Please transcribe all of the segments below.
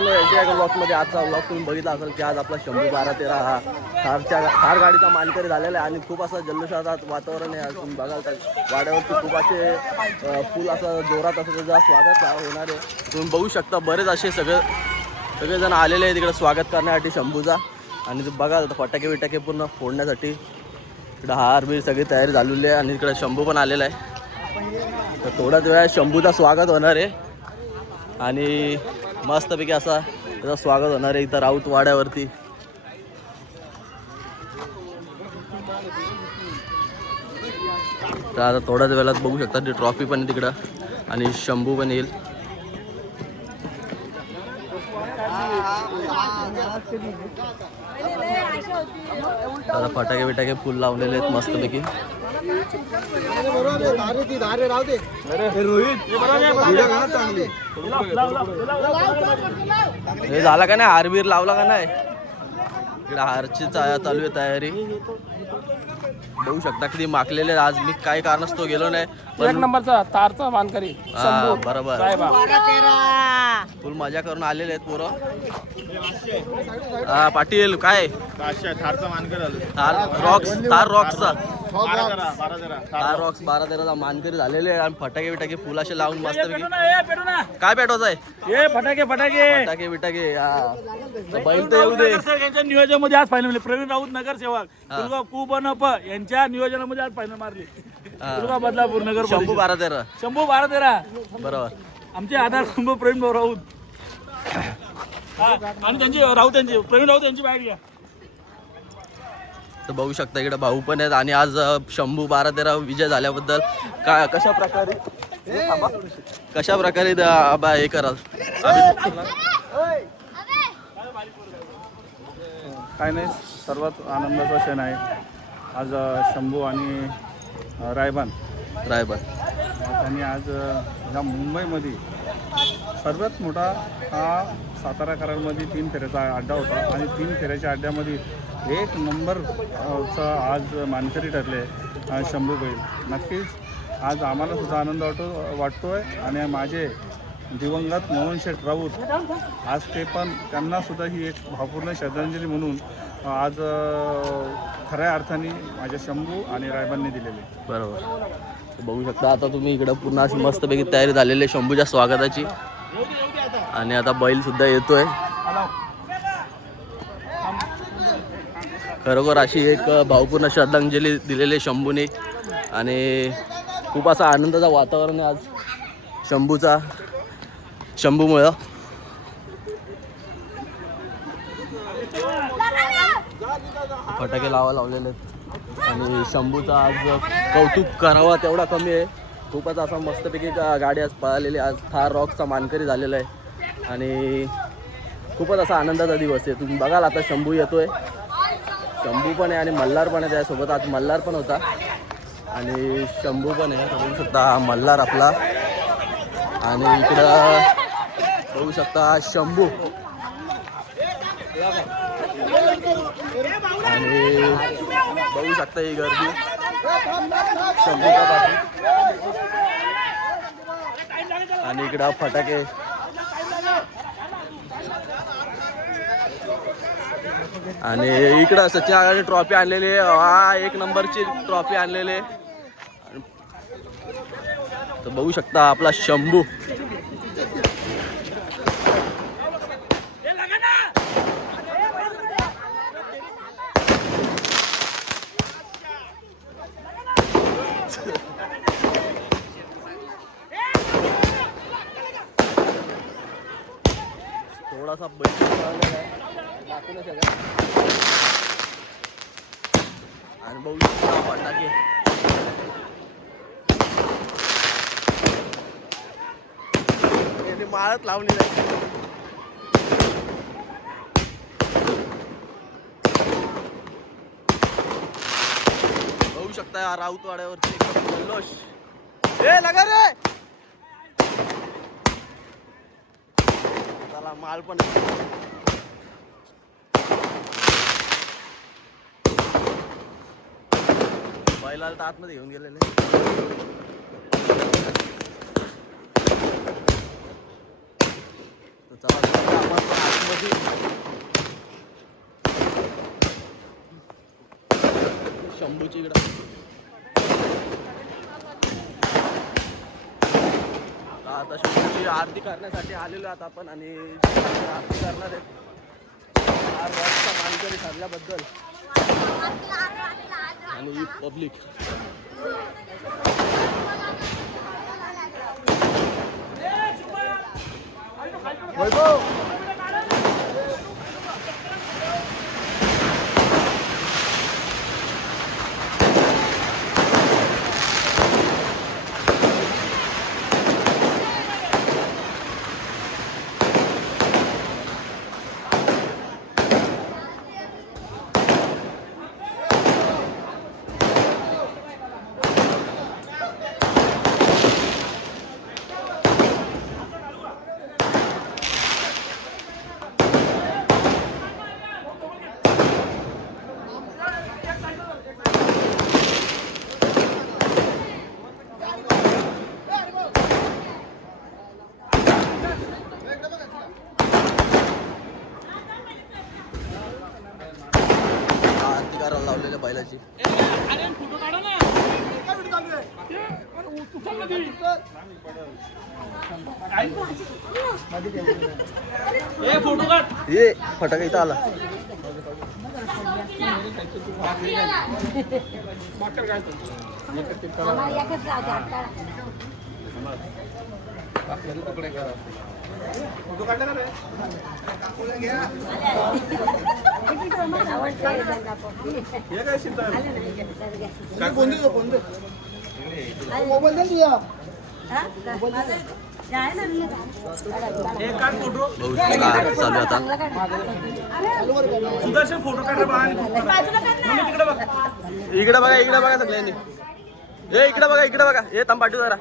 मित्रांनो एनटीआर ब्लॉगमध्ये आजचा ब्लॉग तुम्ही बघितला असेल की आज आपला शंभू 12-13 हा थार गाडीचा मानकरी झालेला आहे आणि खूप असं जल्लोषात वातावरण आहे. तुम्ही बघाल तर वाड्यावरती खूप असे फुल असं जोरात असं त्याचं स्वागत होणार आहे. तुम्ही बघू शकता बरेच असे सगळेजण आलेले आहेत तिकडे स्वागत करण्यासाठी शंभूचा. आणि तुम्ही बघाल तर फटाके पूर्ण फोडण्यासाठी इकडं हार बीर सगळी तयारी झालेली आहे आणि इकडे शंभू पण आलेला आहे. तर थोड्याच वेळात शंभूचा स्वागत होणार आहे आणि मस्तपैकी असा त्याचं स्वागत होणार आहे इथं राऊत वाड्यावरती. तर आता थोड्याच वेळात बघू शकता ती ट्रॉफी पण तिकडं आणि शंभू पण येईल. आता फटाके फुल लावलेले आहेत मस्तपैकी. हे झाला का नाही हारबीर लावला का नाही इकडे हारची चालू आहे तयारी. बघू शकता किती माकलेले आज मी काही कारणास्तव गेलो नाही. एक नंबरचा तारचा मानकरी बरोबर फुल मजा करून आलेले आहेत पोरं. पाटील काय थारचा मानकर आलो थार रॉक्सचा 12-13 मानकरी झालेले आणि फटाके फुल असे लावून मस्त काय पेटवायचं आहे फटाके बिटाके बैल तर येऊ दे. यांच्या नियोजनामध्ये आज फायनल प्रवीण राऊत नगरसेवक कुबनप यांच्या नियोजनामध्ये आज फायनल मारली. बदलापूर नगर शंभू 12-13 बरोबर आमचे आधार स्तंभ प्रवीण भाऊ राऊत आणि त्यांची प्रवीण राऊत यांची बाहेर घ्या. तर बघू शकता इकडे भाऊ पण आहेत आणि आज शंभू 12-13 विजय झाल्याबद्दल कशा प्रकारे हे कराल. काय नाही, सर्वात आनंदाचा क्षण आहे आज. शंभू आणि रायबान त्यांनी आज या मुंबईमध्ये सर्वात मोठा हा सातारा कराडमध्ये 3 फेऱ्याचा अड्डा होता आणि 3 फेऱ्याच्या अड्ड्यामध्ये 1 नंबरचा आज मानकरी ठरले शंभू बैल. नक्कीच आज आम्हाला सुद्धा आनंद वाटतोय आणि माझे दिवंगत मोहन शेठ राऊत आज ते पण त्यांना सुद्धा ही एक भावपूर्ण श्रद्धांजली म्हणून आज खऱ्या अर्थाने माझ्या शंभू आणि रायबांनी दिलेले. बरोबर बघू शकता आता तुम्ही इकडं पूर्ण अशी मस्तपैकी तयारी झालेली आहे शंभूच्या स्वागताची आणि आता बैल सुद्धा येतोय. खरोखर अशी एक भावपूर्ण श्रद्धांजली दिलेली आहे शंभूने आणि खूप असा आनंदाचा वातावरण आहे आज शंभूमुळं. फटाके लावलेले आहेत आणि शंभूचा आज कौतुक करावा तेवढा कमी आहे. खूपच असा मस्तपैकी गाडी आज पळालेली आज थार रॉक्सचा मानकरी झालेला आहे आणि खूपच असा आनंदाचा दिवस आहे. तुम्ही बघाल आता शंभू येतोय, शंभू पण आहे आणि मल्हार पण आहे त्यासोबत. आज मल्हार पण होता आणि शंभू पण आहे. बघू शकता हा मल्हार आपला आणि इकडं बघू शकता शंभू आणि बघू शकता ही गर्दी शंभूच्या पाठी आणि इकडं फटाके आणि इकडं सचिन आगाने ट्रॉफी आणलेली आहे. 1 नंबरची ट्रॉफी आणलेली आहे. तर बघू शकता आपला शंभू थोडासा आणि बघू शकता फटाके माळत लावली नाही. बघू शकता राऊतवाड्यावरती जल्लोष. लगा रे चला माल पण बैलाला तर आतमध्ये घेऊन गेलेले. चला जाऊया आपण पण आतमध्ये. शंभूची इकडं आता शंभूची आरती करण्यासाठी आलेलो आहात आपण आणि आरती करणार आहेत. 4 वर्षाचा मानकरी ठरल्याबद्दल आणि ही पब्लिक वैभव आरती करायला लावलेल्या बैलाची. फोटो काढ. ये फटाका इथं आला. बघू शकता आरती चालू आहे आता. सुदर्शन फोटो काढ रे बाळा. तिकडे बघ. इकडे बघा सगळ्यांनी. ए इकडे बघा हे थांब पाठवू जरा.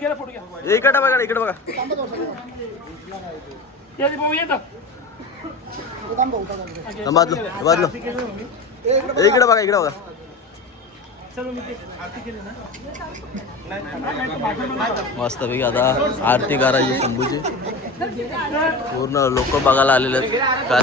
गेला फोटो घ्या. इकडे बघा बाजलो इकडे बघा. मस्त पैकी आता आरती करायची शंभूची. पूर्ण लोक बघायला आलेले आहेत काय.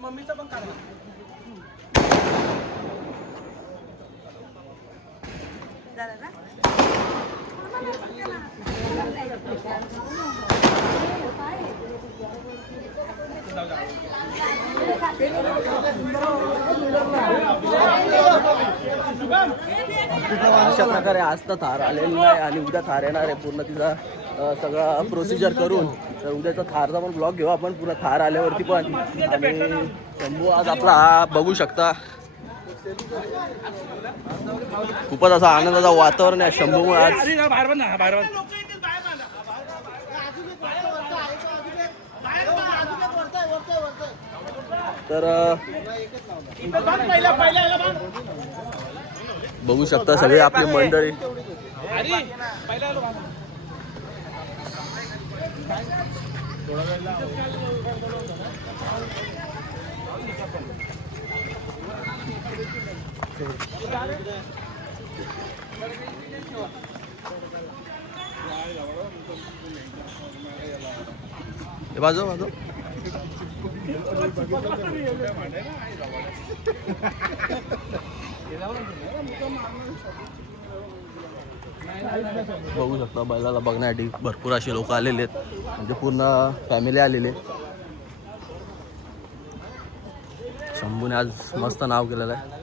मम्मीचा पण काढला. अशा प्रकारे आज तर थार आलेली नाही आणि उद्या थार येणार आहे. पूर्ण तिचा सगळा प्रोसिजर करून तर उद्याचा थारचा पण ब्लॉग घेऊ आपण पूर्ण थार आल्यावरती पण. आणि शंभू आज आपला हा बघू शकता खूपच असा आनंदाचा वातावरण आहे शंभूमुळे आज. तर बघू शकता सगळे आपली मंडळी. बाजू बघू शकता बैलाला बघण्यासाठी भरपूर असे लोक आलेले आहेत म्हणजे पूर्ण फॅमिली आलेले. शंभूने आज मस्त नाव केलेलं आहे.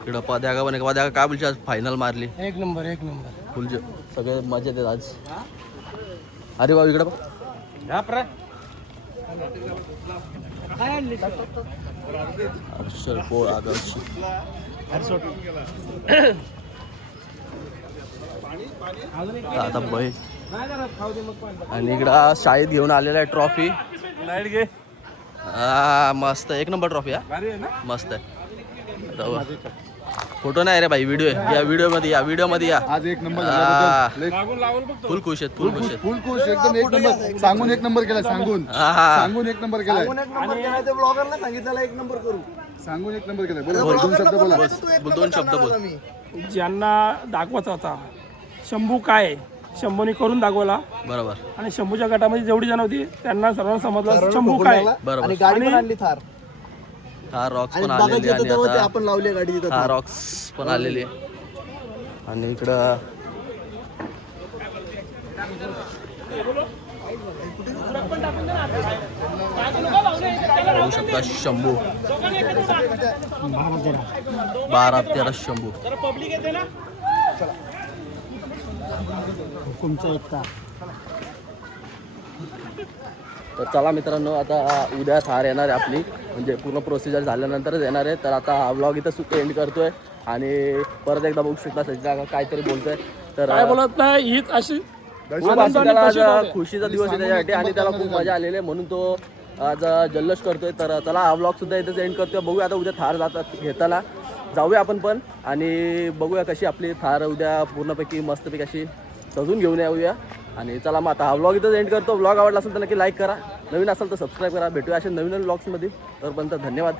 इकडं पद्यागा पण पद्यागा काय बोलची आज फायनल मारली. एक नंबर फुल सगळे मजेत आहेत आज. अरे बाबा इकडं पोळ आदर्श आता बैल आणि इकडं शाळेत घेऊन आलेला आहे ट्रॉफी. लाईट घे. मस्त एक नंबर ट्रॉफी हा भारी आहे ना मस्त आहे. फोटो नाही रे भाई, व्हिडिओ आहे. या व्हिडिओ मध्ये या. आज एक नंबर लागून लावून बघतो. फुल खुश आहेत, फुल खुश आहेत. फुल खुश एकदम एक नंबर सांगून एक नंबर केलाय सांगून सांगून एक नंबर केलाय ब्लॉगरला सांगितलं एक नंबर करू. सांगून एक नंबर केलाय बोला दोन शब्द बोला बोल, दोन शब्द बोल. ज्यांना दाखवायचा होता शंभू काय आहे, शंभूने करून दाखवला. बरोबर आणि शंभूच्या गटामध्ये जेवढी जण होती त्यांना सर्वांना समजलं शंभू काय आहे. बरोबर. आणि गाडी पण आणली थार. हा रॉक्स आणि पण आलेली बघायचं आणि तेव्हा ते आता आपण लावली गाडी तिथं हा रॉक्स पण आलेली आहे. आणि इकडं बघू शकता शंभू 12-13 शंभू. तर चला मित्रांनो, आता उद्या थार येणार आहे आपली, म्हणजे पूर्ण प्रोसिजर झाल्यानंतरच येणार आहे. तर आता हा व्लॉग इथं सुद्धा एंड करतोय आणि परत एकदा बघू शकता सचिन काका काहीतरी बोलतोय. तर काय बोलत नाही हीच अशी खूप असं त्याला आज खुशीचा दिवस आहे त्याच्यासाठी आणि त्याला खूप मजा आलेली आहे म्हणून तो आज जल्लोष करतोय. तर चला हा व्लॉग सुद्धा इथंच एंड करतोय. बघूया आता उद्या थार जातात घेताना जाऊया आपण पण आणि बघूया कशी आपली थार उद्या पूर्णपैकी मस्तपैकी अशी सजून घेऊन येऊया. आणि चला मग आता हा व्लॉग इथंच एंड करतो. व्लॉग आवडला असेल तर नक्की लाईक करा, नवीन असेल तर सबस्क्राईब करा. भेटूया अशा नवीन व्लॉग्समध्ये. तोपर्यंत धन्यवाद.